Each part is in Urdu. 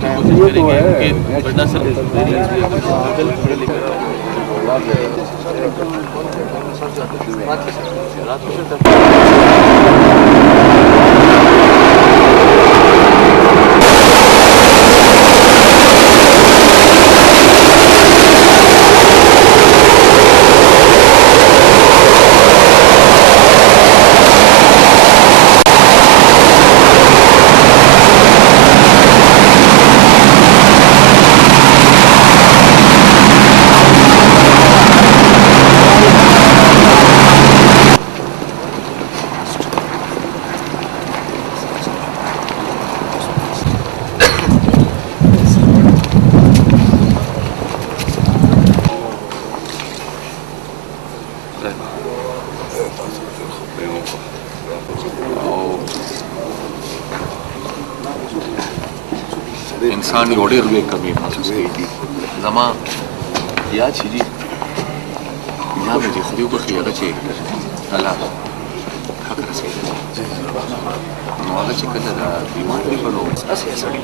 کوشش کریں گے کہ ورنہ سر انسان جوڑے ہوئے کمی محسوس کی زمان یا چیزی یا مجھے خودیو کو خیالہ چاہیے اللہ حق رسید نواغا چکل دا بیمان بھی بلو اسی سڑی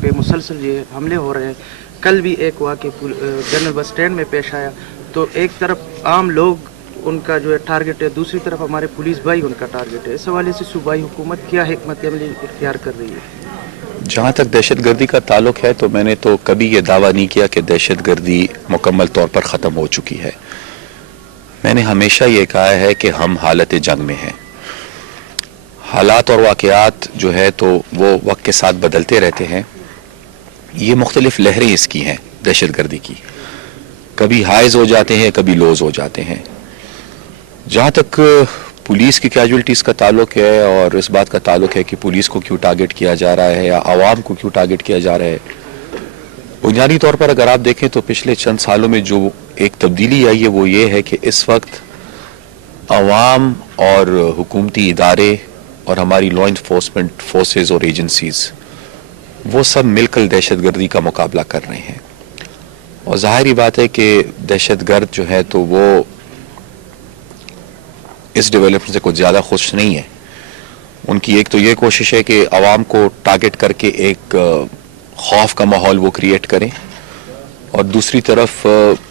پہ مسلسل یہ حملے ہو رہے ہیں. کل بھی ایک واقعہ جنرل بس اسٹینڈ میں پیش آیا تو ایک طرف عام لوگ ان کا جو ہے ٹارگٹ ہے, دوسری طرف ہمارے پولیس بھائی ان کا ٹارگٹ ہے. اس حوالے سے صوبائی حکومت کیا حکمت عملی اختیار کر رہی ہے؟ جہاں تک دہشت گردی کا تعلق ہے تو میں نے تو کبھی یہ دعویٰ نہیں کیا کہ دہشت گردی مکمل طور پر ختم ہو چکی ہے. میں نے ہمیشہ یہ کہا ہے کہ ہم حالت جنگ میں ہیں. حالات اور واقعات جو ہے تو وہ وقت کے ساتھ بدلتے رہتے ہیں. یہ مختلف لہریں اس کی ہیں دہشت گردی کی, کبھی ہائیز ہو جاتے ہیں کبھی لوز ہو جاتے ہیں. جہاں تک پولیس کی کیجولٹیز کا تعلق ہے اور اس بات کا تعلق ہے کہ پولیس کو کیوں ٹارگٹ کیا جا رہا ہے یا عوام کو کیوں ٹارگٹ کیا جا رہا ہے, بنیادی طور پر اگر آپ دیکھیں تو پچھلے چند سالوں میں جو ایک تبدیلی آئی ہے وہ یہ ہے کہ اس وقت عوام اور حکومتی ادارے اور ہماری لا انفورسمنٹ فورسز اور ایجنسیز وہ سب مل کر دہشت گردی کا مقابلہ کر رہے ہیں. اور ظاہری بات ہے کہ دہشت گرد جو ہے تو وہ اس ڈیولپمنٹ سے کچھ زیادہ خوش نہیں ہے. ان کی ایک تو یہ کوشش ہے کہ عوام کو ٹارگٹ کر کے ایک خوف کا ماحول وہ کریٹ کریں, اور دوسری طرف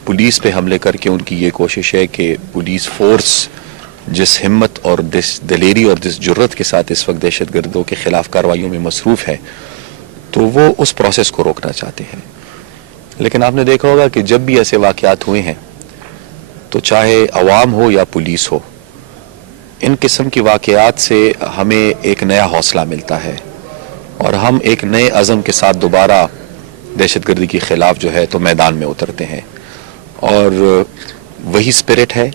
پولیس پہ حملے کر کے ان کی یہ کوشش ہے کہ پولیس فورس جس ہمت اور دلیری اور جس جرت کے ساتھ اس وقت دہشت گردوں کے خلاف کارروائیوں میں مصروف ہے تو وہ اس پروسیس کو روکنا چاہتے ہیں. لیکن آپ نے دیکھا ہوگا کہ جب بھی ایسے واقعات ہوئے ہیں تو چاہے عوام ہو یا پولیس ہو, ان قسم کی واقعات سے ہمیں ایک نیا حوصلہ ملتا ہے اور ہم ایک نئے عزم کے ساتھ دوبارہ دہشت گردی کے خلاف جو ہے تو میدان میں اترتے ہیں. اور وہی اسپرٹ ہے,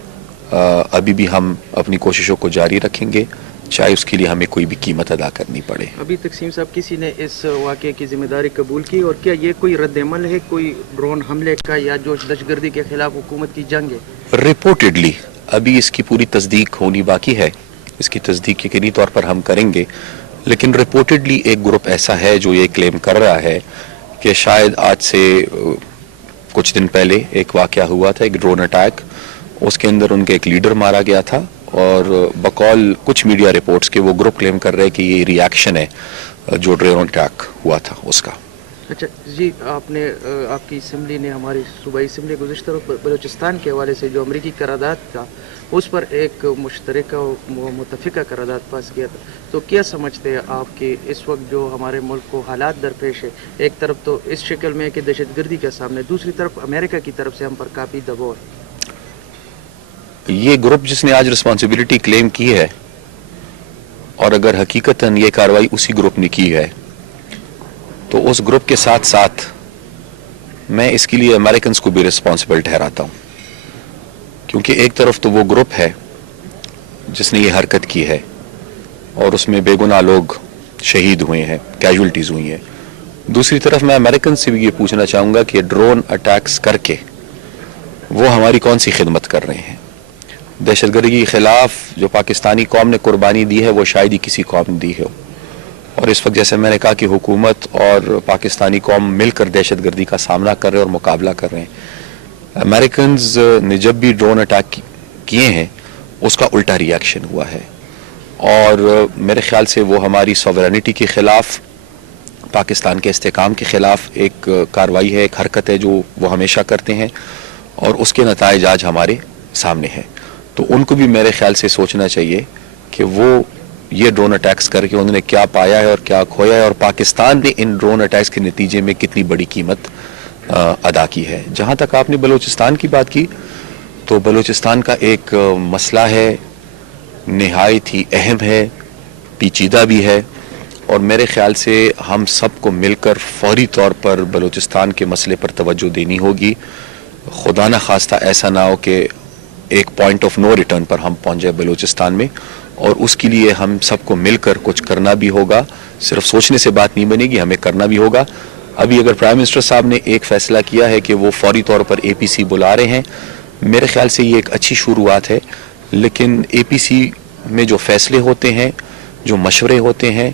ابھی بھی ہم اپنی کوششوں کو جاری رکھیں گے چاہے اس کے لیے ہمیں کوئی بھی قیمت ادا کرنی پڑے. ابھی تقسیم صاحب کسی نے اس واقعے کی ذمہ داری قبول کی, اور کیا یہ کوئی رد عمل ہے کوئی ڈرون حملے کا یا جو دہشت گردی کے خلاف حکومت کی جنگ ہے؟ رپورٹڈلی ابھی اس کی پوری تصدیق ہونی باقی ہے, اس کی تصدیق یقینی طور پر ہم کریں گے, لیکن رپورٹڈلی ایک گروپ ایسا ہے جو یہ کلیم کر رہا ہے کہ شاید آج سے کچھ دن پہلے ایک واقعہ ہوا تھا, ایک ڈرون اٹیک, اس کے اندر ان کے ایک لیڈر مارا گیا تھا, اور بقول کچھ میڈیا رپورٹس کے وہ گروپ کلیم کر رہے کہ یہ ری ایکشن ہے جو ڈرون اٹیک ہوا تھا اس کا. اچھا جی, آپ کی اسمبلی نے, ہماری صوبائی اسمبلی گزشتہ بلوچستان کے حوالے سے جو امریکی قرارداد تھا اس پر ایک مشترکہ و متفقہ قرارداد پاس کیا تھا. تو کیا سمجھتے ہیں آپ کہ اس وقت جو ہمارے ملک کو حالات درپیش ہے, ایک طرف تو اس شکل میں کہ دہشت گردی کا سامنے, دوسری طرف امریکہ کی طرف سے ہم پر کافی دباؤ ہے. یہ گروپ جس نے آج رسپانسبلٹی کلیم کی ہے, اور اگر حقیقتاً یہ کارروائی اسی گروپ نے کی ہے تو اس گروپ کے ساتھ ساتھ میں اس کے لیے امریکنز کو بھی رسپانسبل ٹھہراتا ہوں, کیونکہ ایک طرف تو وہ گروپ ہے جس نے یہ حرکت کی ہے اور اس میں بے گناہ لوگ شہید ہوئے ہیں, کیجولٹیز ہوئی ہیں. دوسری طرف میں امریکن سے بھی یہ پوچھنا چاہوں گا کہ ڈرون اٹیکس کر کے وہ ہماری کون سی خدمت کر رہے ہیں. دہشت گردی کے خلاف جو پاکستانی قوم نے قربانی دی ہے وہ شاید ہی کسی قوم نے دی ہو. اور اس وقت جیسے میں نے کہا کہ حکومت اور پاکستانی قوم مل کر دہشت گردی کا سامنا کر رہے ہیں اور مقابلہ کر رہے ہیں. امریکنز نے جب بھی ڈرون اٹیک کیے ہیں اس کا الٹا ری ایکشن ہوا ہے, اور میرے خیال سے وہ ہماری سوورینٹی کے خلاف, پاکستان کے استحکام کے خلاف ایک کارروائی ہے, ایک حرکت ہے جو وہ ہمیشہ کرتے ہیں, اور اس کے نتائج آج ہمارے سامنے ہیں. تو ان کو بھی میرے خیال سے سوچنا چاہیے کہ وہ یہ ڈرون اٹیکس کر کے انہوں نے کیا پایا ہے اور کیا کھویا ہے, اور پاکستان نے ان ڈرون اٹیکس کے نتیجے میں کتنی بڑی قیمت ادا کی ہے. جہاں تک آپ نے بلوچستان کی بات کی, تو بلوچستان کا ایک مسئلہ ہے, نہایت ہی اہم ہے, پیچیدہ بھی ہے, اور میرے خیال سے ہم سب کو مل کر فوری طور پر بلوچستان کے مسئلے پر توجہ دینی ہوگی. خدا نہ خواستہ ایسا نہ ہو کہ ایک پوائنٹ آف نو ریٹرن پر ہم پہنچ جائے بلوچستان میں, اور اس کے لیے ہم سب کو مل کر کچھ کرنا بھی ہوگا. صرف سوچنے سے بات نہیں بنے گی, ہمیں کرنا بھی ہوگا. ابھی اگر پرائم منسٹر صاحب نے ایک فیصلہ کیا ہے کہ وہ فوری طور پر اے پی سی بلا رہے ہیں, میرے خیال سے یہ ایک اچھی شروعات ہے, لیکن اے پی سی میں جو فیصلے ہوتے ہیں, جو مشورے ہوتے ہیں,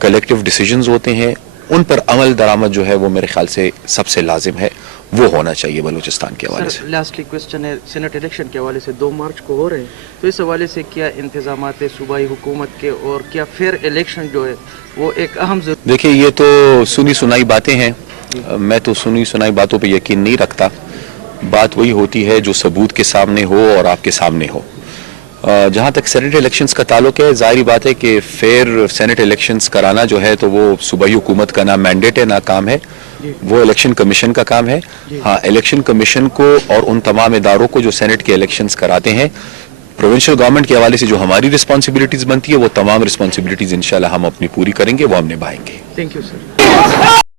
کلیکٹیو ڈیسیجنز ہوتے ہیں, ان پر عمل درآمد جو ہے وہ میرے خیال سے سب سے لازم ہے, وہ ہونا چاہیے بلوچستان کے حوالے سے. لاسٹلی کوشچن ہے, سینٹ الیکشن کے حوالے سے 2 مارچ کو ہو رہے ہیں, تو اس حوالے سے کیا انتظامات ہے صوبائی حکومت کے, اور کیا فیئر الیکشن جو ہے وہ ایک اہم دیکھیں یہ تو سنی سنائی باتیں ہیں, میں تو سنی سنائی باتوں پہ یقین نہیں رکھتا. بات وہی ہوتی ہے جو ثبوت کے سامنے ہو اور آپ کے سامنے ہو. جہاں تک سینٹ الیکشنز کا تعلق ہے, ظاہری بات ہے کہ فیئر سینٹ الیکشنز کرانا جو ہے تو وہ صوبائی حکومت کا نہ مینڈیٹ ہے نہ کام ہے, وہ الیکشن کمیشن کا کام ہے. ہاں, الیکشن کمیشن کو اور ان تمام اداروں کو جو سینٹ کے الیکشنز کراتے ہیں, پروونشل گورنمنٹ کے حوالے سے جو ہماری رسپانسبلٹیز بنتی ہے, وہ تمام رسپانسبلٹیز انشاءاللہ ہم اپنی پوری کریں گے, وہ ہم نبھائیں گے. Thank you sir.